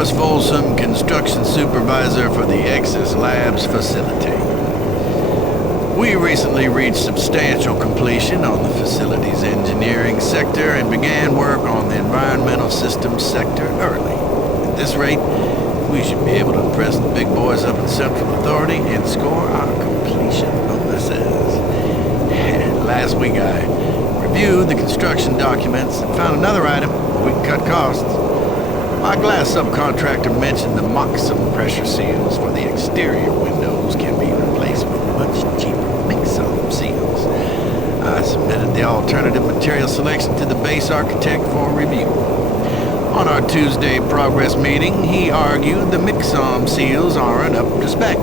Travis Folsom, construction supervisor for the Exis Labs facility. We recently reached substantial completion on the facility's engineering sector and began work on the environmental systems sector early. At this rate, we should be able to impress the big boys up in Central Authority and score our completion bonuses. Last week I reviewed the construction documents and found another item where we can cut costs. My glass subcontractor mentioned the Moxum pressure seals for the exterior windows can be replaced with much cheaper mix-up seals. I submitted the alternative material selection to the base architect for review. On our Tuesday progress meeting, he argued the mix-up seals aren't up to spec.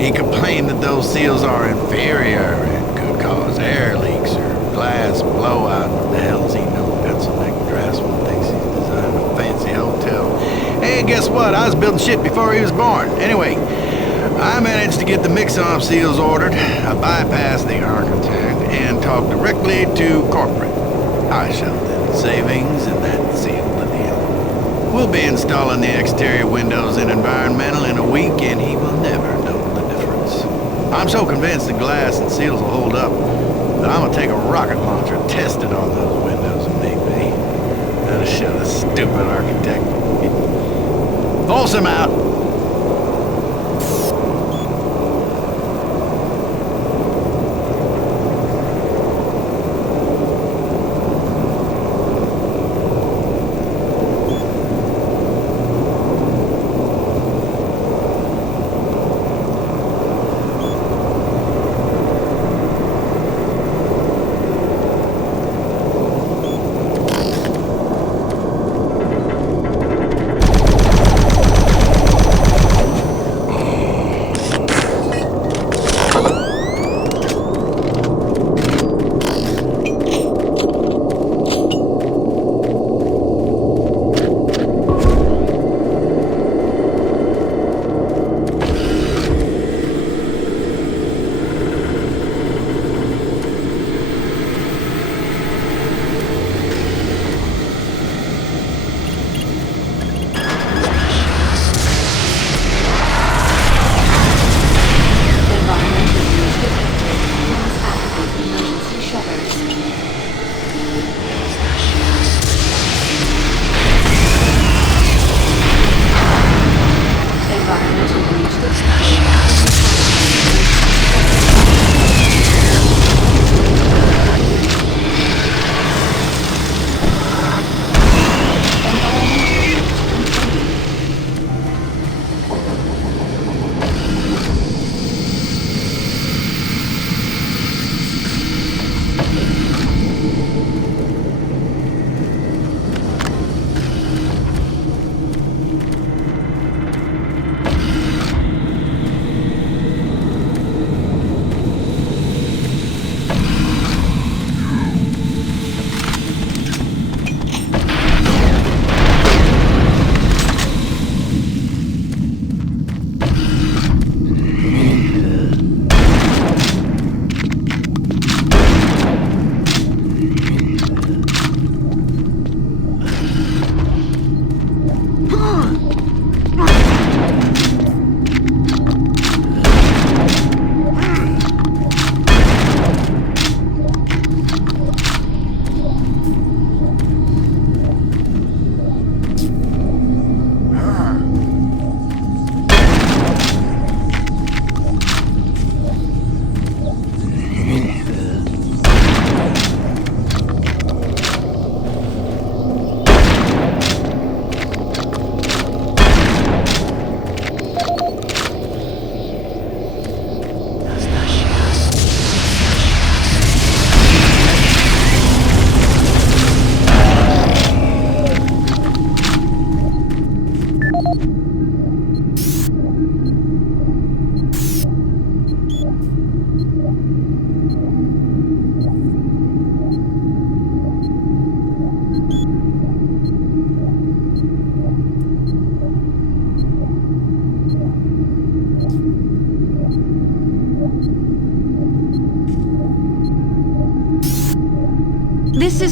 He complained that those seals are inferior and could cause air leaks or glass blowout. What the hell's he know? Pencil neck draftsman thinks he's designing a fancy hotel. Hey, guess what? I was building shit before he was born. Anyway, I managed to get the mix-up seals ordered. I bypassed the architect and talked directly to corporate. I shoved in savings and that sealed the deal. We'll be installing the exterior windows in environmental in a week and he will never know the difference. I'm so convinced the glass and seals will hold up that I'm gonna take a rocket launcher, test it on those windows if need be. That'll show the stupid architect. Folsom out!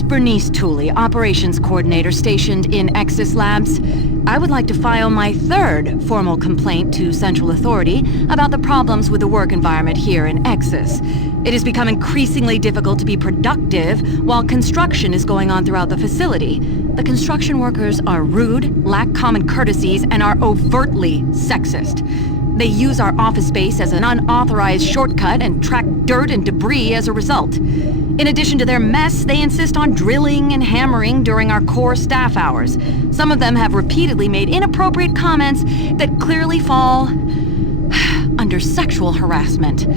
Bernice Tooley, Operations Coordinator stationed in Exis Labs. I would like to file my third formal complaint to Central Authority about the problems with the work environment here in Exis. It has become increasingly difficult to be productive while construction is going on throughout the facility. The construction workers are rude, lack common courtesies, and are overtly sexist. They use our office space as an unauthorized shortcut and track dirt and debris as a result. In addition to their mess, they insist on drilling and hammering during our core staff hours. Some of them have repeatedly made inappropriate comments that clearly fall under sexual harassment.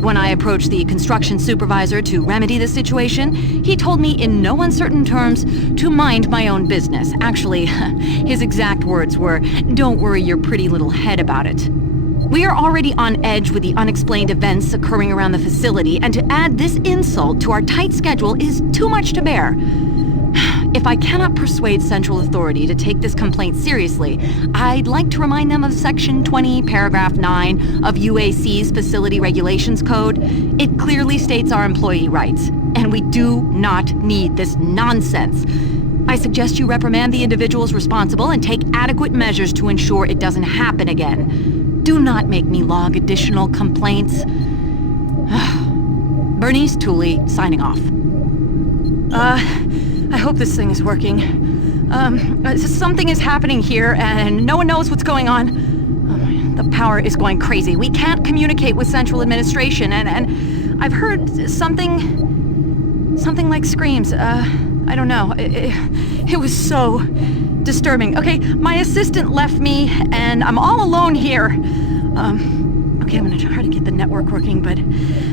When I approached the construction supervisor to remedy the situation, he told me in no uncertain terms to mind my own business. Actually, his exact words were, "Don't worry your pretty little head about it." We are already on edge with the unexplained events occurring around the facility, and to add this insult to our tight schedule is too much to bear. If I cannot persuade Central Authority to take this complaint seriously, I'd like to remind them of Section 20, Paragraph 9 of UAC's Facility Regulations Code. It clearly states our employee rights, and we do not need this nonsense. I suggest you reprimand the individuals responsible and take adequate measures to ensure it doesn't happen again. Do not make me log additional complaints. Bernice Tooley, signing off. I hope this thing is working. Something is happening here, and no one knows what's going on. The power is going crazy. We can't communicate with Central Administration, and I've heard something like screams. I don't know. It was so disturbing. Okay, my assistant left me, and I'm all alone here. Okay, I'm gonna try to get the network working, but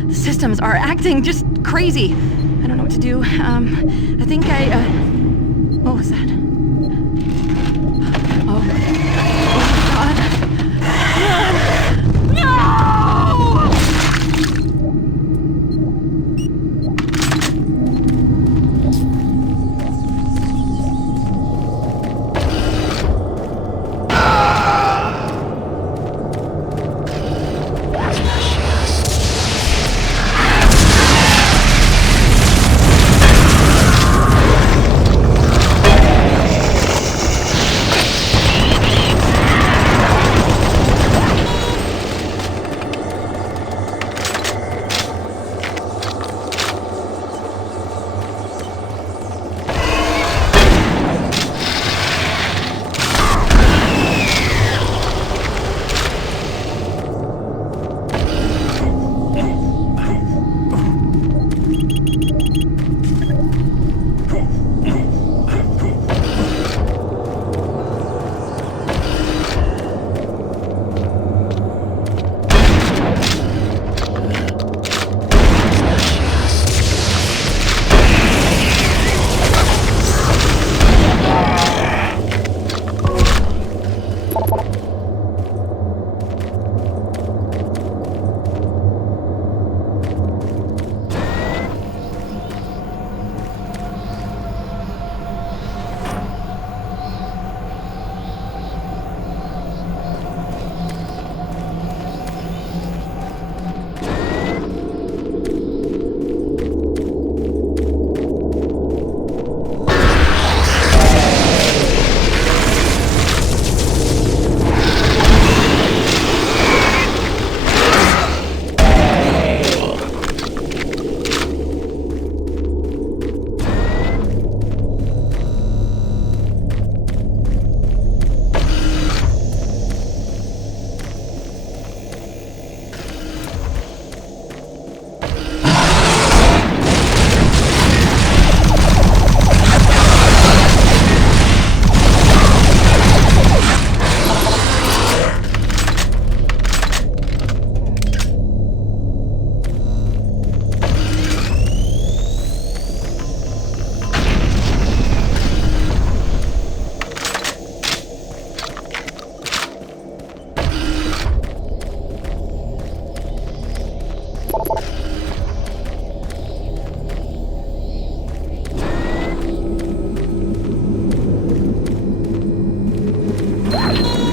the systems are acting just crazy. I don't know what to do. I think what was that? Oh my God. No!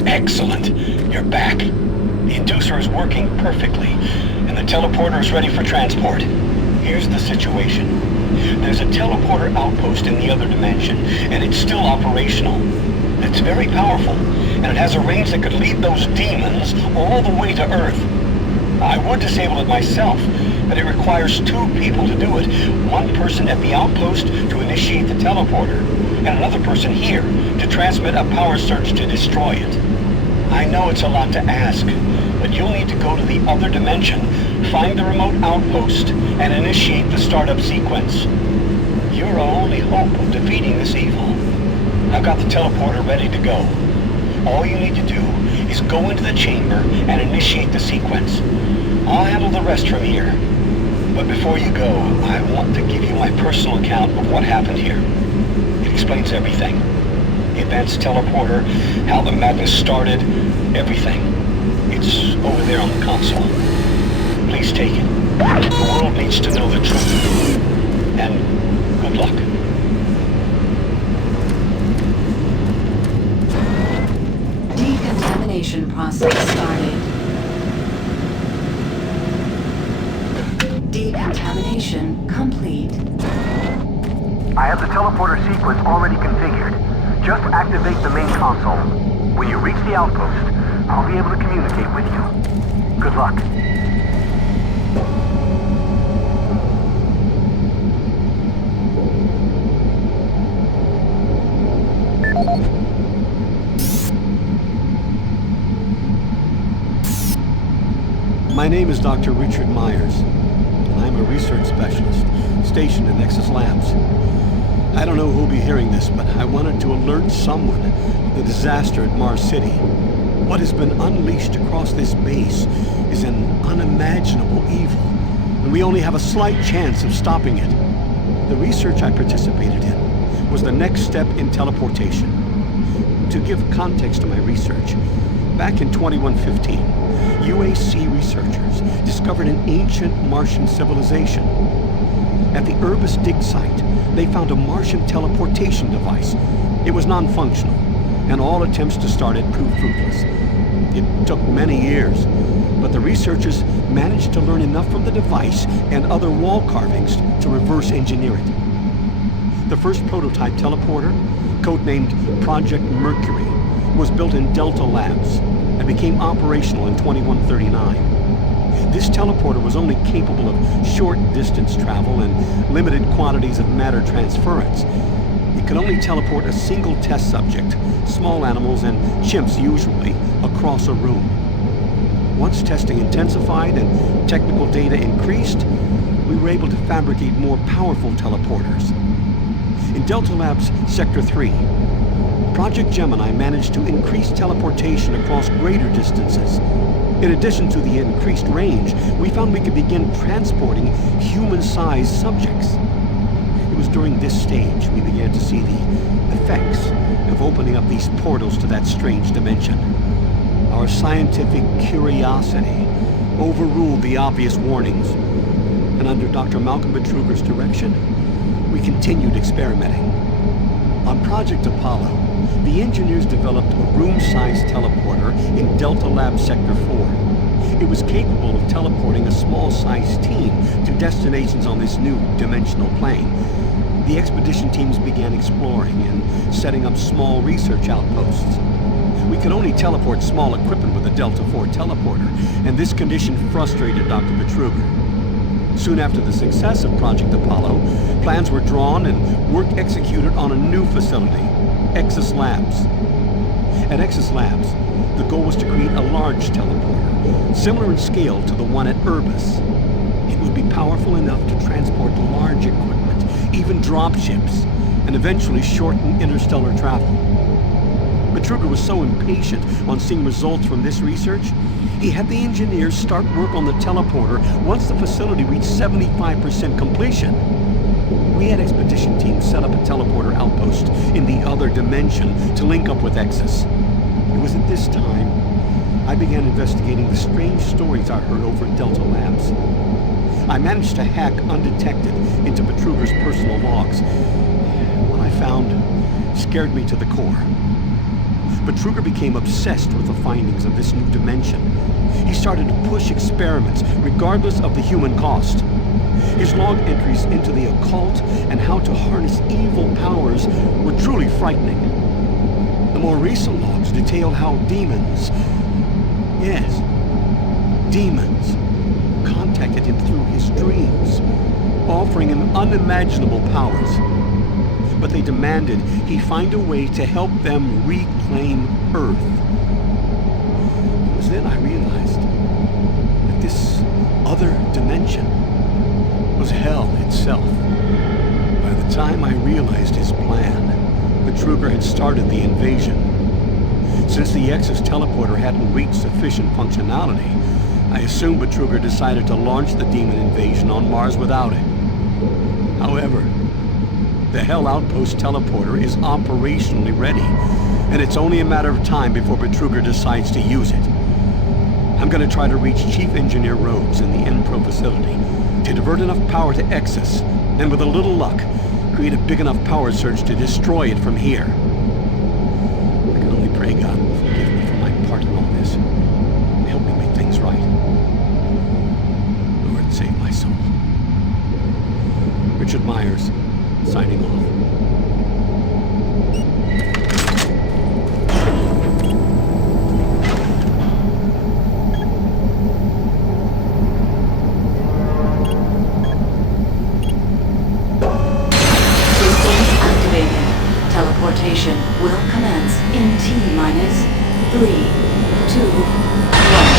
Excellent. You're back. The inducer is working perfectly, and the teleporter is ready for transport. Here's the situation. There's a teleporter outpost in the other dimension, and it's still operational. It's very powerful, and it has a range that could lead those demons all the way to Earth. I would disable it myself, but it requires 2 people to do it. One person at the outpost to initiate the teleporter, and another person here to transmit a power surge to destroy it. I know it's a lot to ask, but you'll need to go to the other dimension, find the remote outpost, and initiate the startup sequence. Your only hope of defeating this evil. I've got the teleporter ready to go. All you need to do is go into the chamber and initiate the sequence. I'll handle the rest from here. But before you go, I want to give you my personal account of what happened here. It explains everything. The advanced teleporter, how the madness started, everything. It's over there on the console. Please take it. The world needs to know the truth. And good luck. Decontamination process started. Decontamination complete. I have the teleporter sequence already configured. Just activate the main console. When you reach the outpost, I'll be able to communicate with you. Good luck. My name is Dr. Richard Myers, and I'm a research specialist stationed in Exis Labs. I don't know who'll be hearing this, but I wanted to alert someone of the disaster at Mars City. What has been unleashed across this base is an unimaginable evil, and we only have a slight chance of stopping it. The research I participated in was the next step in teleportation. To give context to my research, back in 2115, UAC researchers discovered an ancient Martian civilization. At the Erebus Dig Site, they found a Martian teleportation device. It was non-functional, and all attempts to start it proved fruitless. It took many years, but the researchers managed to learn enough from the device and other wall carvings to reverse engineer it. The first prototype teleporter, codenamed Project Mercury, was built in Delta Labs and became operational in 2139. This teleporter was only capable of short distance travel and limited quantities of matter transference. It could only teleport a single test subject, small animals and chimps usually, across a room. Once testing intensified and technical data increased, we were able to fabricate more powerful teleporters. In Delta Labs Sector 3, Project Gemini managed to increase teleportation across greater distances. In addition to the increased range, we found we could begin transporting human-sized subjects. It was during this stage we began to see the effects of opening up these portals to that strange dimension. Our scientific curiosity overruled the obvious warnings, and under Dr. Malcolm Betruger's direction, we continued experimenting. On Project Apollo, the engineers developed a room-sized teleporter in Delta Lab Sector 4. It was capable of teleporting a small-sized team to destinations on this new dimensional plane. The expedition teams began exploring and setting up small research outposts. We could only teleport small equipment with a Delta 4 teleporter, and this condition frustrated Dr. Betruger. Soon after the success of Project Apollo, plans were drawn and work executed on a new facility, Exis Labs. At Exis Labs, the goal was to create a large teleporter, similar in scale to the one at Erebus. It would be powerful enough to transport large equipment, even dropships, and eventually shorten interstellar travel. Betruger was so impatient on seeing results from this research, he had the engineers start work on the teleporter once the facility reached 75% completion. We had expedition teams set up a teleporter outpost in the other dimension to link up with Exis. It was at this time I began investigating the strange stories I heard over at Delta Labs. I managed to hack undetected into Betruger's personal logs. What I found scared me to the core. Betruger became obsessed with the findings of this new dimension. He started to push experiments, regardless of the human cost. His log entries into the occult and how to harness evil powers were truly frightening. The more recent logs detailed how demons, yes, demons, contacted him through his dreams, offering him unimaginable powers. But they demanded he find a way to help them reclaim Earth. It was then I realized that this other dimension was hell itself. By the time I realized his plan, Betruger had started the invasion. Since the Exis teleporter hadn't reached sufficient functionality, I assumed Betruger decided to launch the demon invasion on Mars without it. However, the Hell Outpost teleporter is operationally ready, and it's only a matter of time before Betruger decides to use it. I'm gonna try to reach Chief Engineer Rhodes in the Enpro facility to divert enough power to Exis, and with a little luck, create a big enough power surge to destroy it from here. I can only pray God will forgive me for my part in all this, and help me make things right. Lord, save my soul. Richard Myers, signing off. Teleportation will commence in T-minus 3, 2, 1.